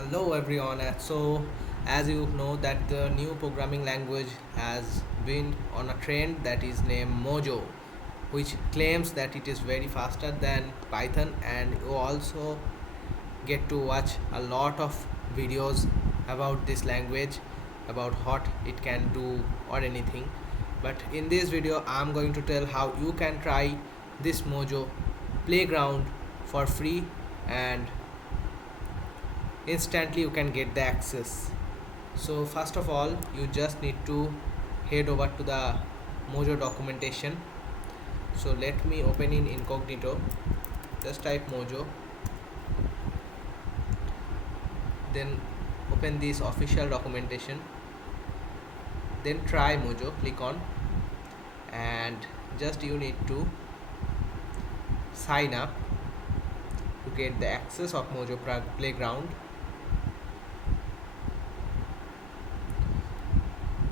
Hello everyone. So as you know that the new programming language has been on a trend that is named Mojo, which claims that it is very faster than Python, and you also get to watch a lot of videos about this language, about what it can do or anything. But in this video I'm going to tell how you can try this Mojo playground for free, and instantly you can get the access. So first of all you just need to head over to the Mojo documentation. So let me open in incognito, just type Mojo, then open this official documentation, then try Mojo, click on, and just you need to sign up to get the access of Mojo playground.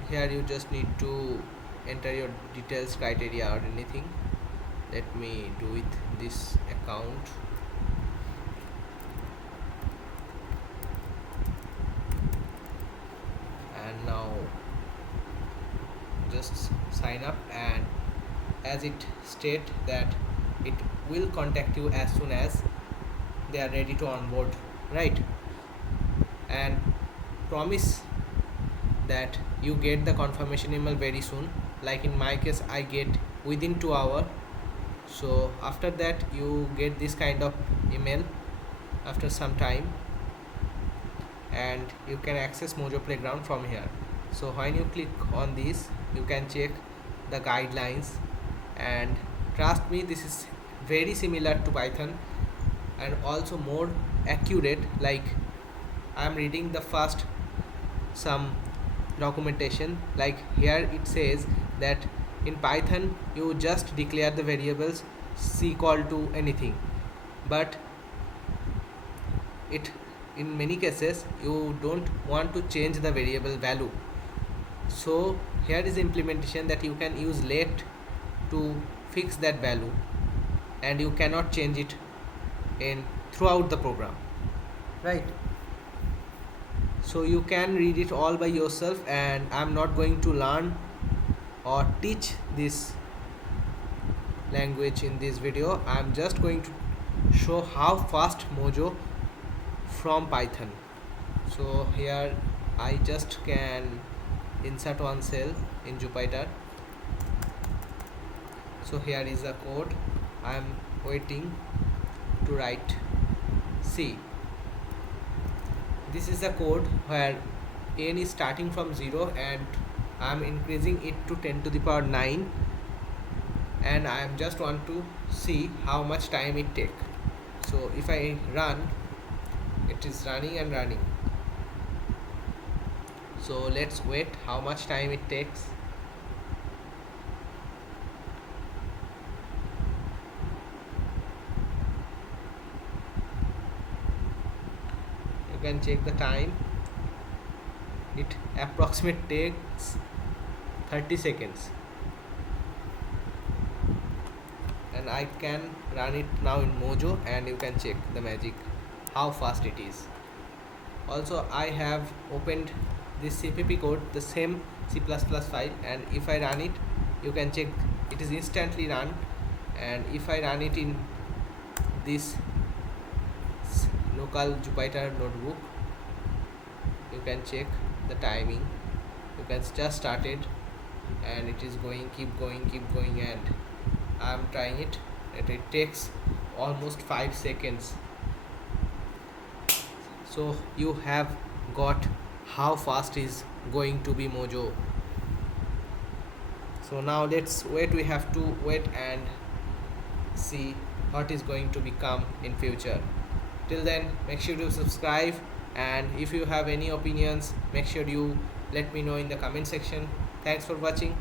Here you just need to enter your details, criteria or anything. Let me do with this account. And now just sign up, and as it state that it will contact you as soon as they are ready to onboard, right? And promise that you get the confirmation email very soon. Like in my case I get within 2 hours. So after that you get this kind of email after some time, and you can access Mojo playground from here. So when you click on this you can check the guidelines, and trust me, this is very similar to Python and also more accurate. Like I am reading the first some documentation. Like here it says that in Python you just declare the variables c equal to anything, but it in many cases you don't want to change the variable value. So here is implementation that you can use let to fix that value, and you cannot change it in throughout the program, right? So you can read it all by yourself, and I'm not going to learn or teach this language in this video. I'm just going to show how fast Mojo from Python. So here I just can insert one cell in Jupyter. So here is the code. I'm waiting to write C. This is the code where n is starting from 0 and I'm increasing it to 10 to the power 9, and I just want to see how much time it take. So if I run, it is running and running. So let's wait how much time it takes. You can check the time. It approximately takes 30 seconds, and I can run it now in Mojo, and you can check the magic how fast it is. Also I have opened this CPP code, the same C++ file, and if I run it, you can check it is instantly run. And if I run it in this local Jupyter notebook, you can check the timing. You can just start it, and it is going, keep going, and I am trying it, and it takes almost 5 seconds. So you have got how fast is going to be Mojo. So now let's wait. We have to wait and see what is going to become in future. Till then, make sure to subscribe, and if you have any opinions, make sure you let me know in the comment section. Thanks for watching.